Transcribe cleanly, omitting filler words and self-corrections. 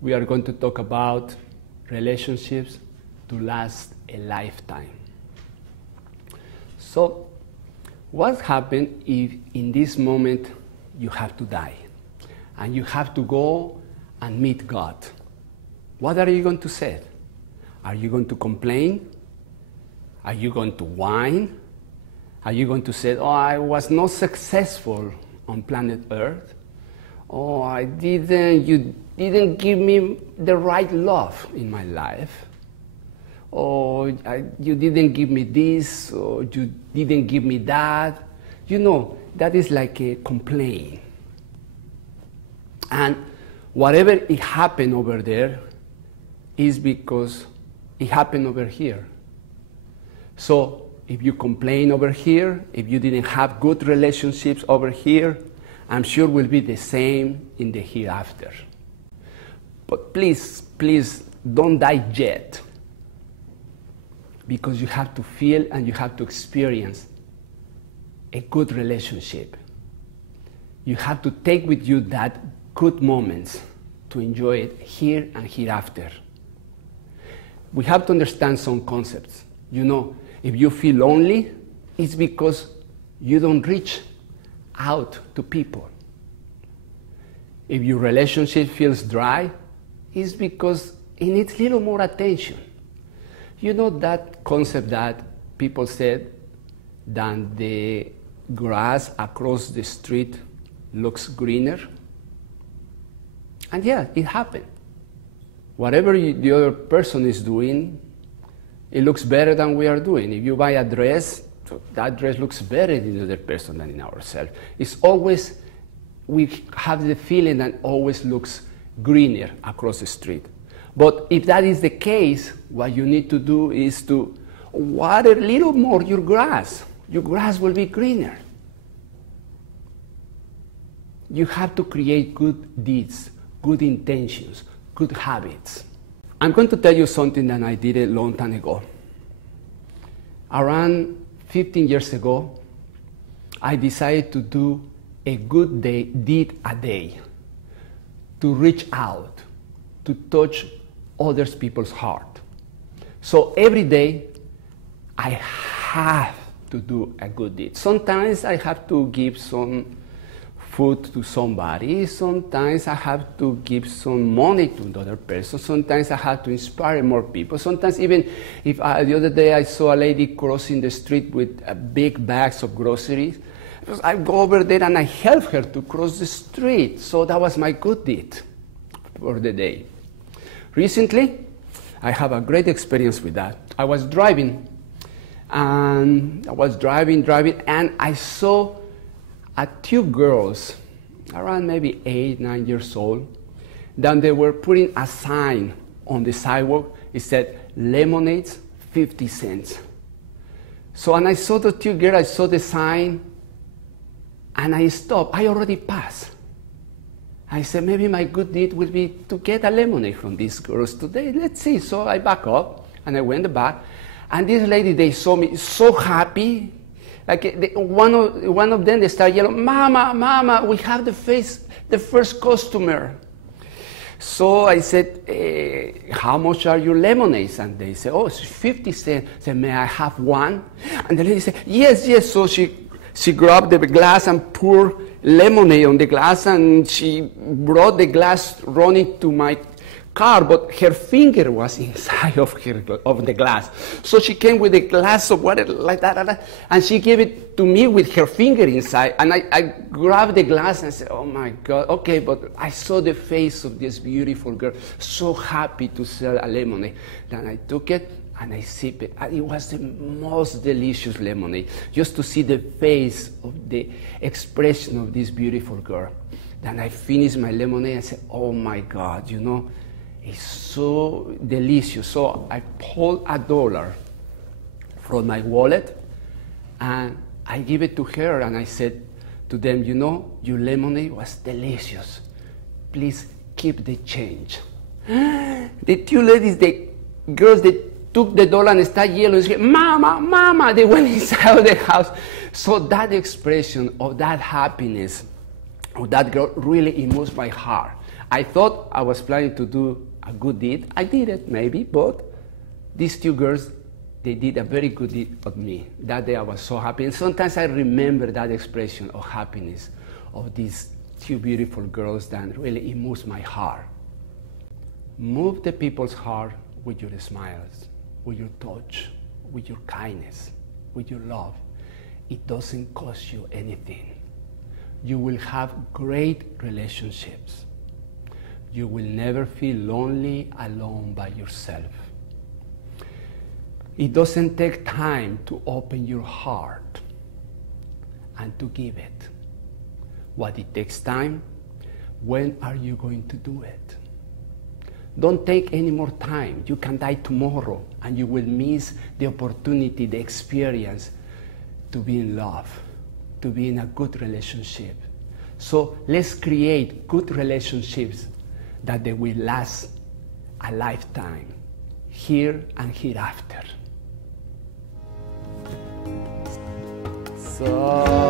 we are going to talk about relationships to last a lifetime. So, what happens if in this moment you have to die and you have to go and meet God? What are you going to say? Are you going to complain? Are you going to whine? Are you going to say, oh, I was not successful on planet Earth? Oh, you didn't give me the right love in my life. Or you didn't give me this, or you didn't give me that. You know, that is like a complaint. And whatever it happened over there is because it happened over here. So if you complain over here, if you didn't have good relationships over here, I'm sure it will be the same in the hereafter. But please, please don't die yet, because you have to feel and you have to experience a good relationship. You have to take with you that good moments to enjoy it here and hereafter. We have to understand some concepts. You know, if you feel lonely, it's because you don't reach out to people. If your relationship feels dry, it's because it needs a little more attention. You know that concept that people said that the grass across the street looks greener? And yeah, it happened. Whatever the other person is doing, it looks better than we are doing. If you buy a dress, that dress looks better in the other person than in ourselves. It's always, we have the feeling that it always looks greener across the street. But if that is the case, what you need to do is to water a little more your grass. Your grass will be greener. You have to create good deeds, good intentions, good habits. I'm going to tell you something that I did a long time ago. Around 15 years ago, I decided to do a good deed a day, to reach out, to touch other people's heart. So every day, I have to do a good deed. Sometimes I have to give some food to somebody. Sometimes I have to give some money to another person. Sometimes I have to inspire more people. Sometimes even if the other day I saw a lady crossing the street with big bags of groceries, I go over there and I help her to cross the street. So that was my good deed for the day. Recently, I have a great experience with that. I was driving, and and I saw two girls, around maybe 8, 9 years old, that they were putting a sign on the sidewalk. It said, lemonades, 50 cents. So when I saw the two girls, I saw the sign, and I stopped. I already passed. I said, maybe my good deed will be to get a lemonade from these girls today. Let's see. So I back up, and I went back. And this lady, they saw me so happy. Like one of them, they started yelling, Mama, Mama, we have the first customer. So I said, how much are your lemonades? And they said, oh, it's 50 cents. I said, may I have one? And the lady said, yes, yes. So she grabbed the glass and poured lemonade on the glass, and she brought the glass running to my car, but her finger was inside of the glass. So she came with a glass of water like that, and she gave it to me with her finger inside. And I grabbed the glass and said, oh my God, okay, but I saw the face of this beautiful girl, so happy to sell a lemonade. Then I took it and I sipped it. And it was the most delicious lemonade, just to see the face of the expression of this beautiful girl. Then I finished my lemonade and said, oh my God, you know, it's so delicious. So I pulled $1 from my wallet and I gave it to her, and I said to them, you know, your lemonade was delicious. Please keep the change. The two ladies, the girls, they took the dollar and started yelling and said, Mama, Mama, they went inside of the house. So that expression of that happiness of that girl really immersed my heart. I thought I was planning to do a good deed. I did it, maybe, but these two girls, they did a very good deed on me. That day I was so happy. And sometimes I remember that expression of happiness of these two beautiful girls that really it moves my heart. Move the people's heart with your smiles, with your touch, with your kindness, with your love. It doesn't cost you anything. You will have great relationships. You will never feel lonely alone by yourself. It doesn't take time to open your heart and to give it. What it takes time, when are you going to do it? Don't take any more time. You can die tomorrow and you will miss the opportunity, the experience to be in love, to be in a good relationship. So let's create good relationships that they will last a lifetime, here and hereafter. So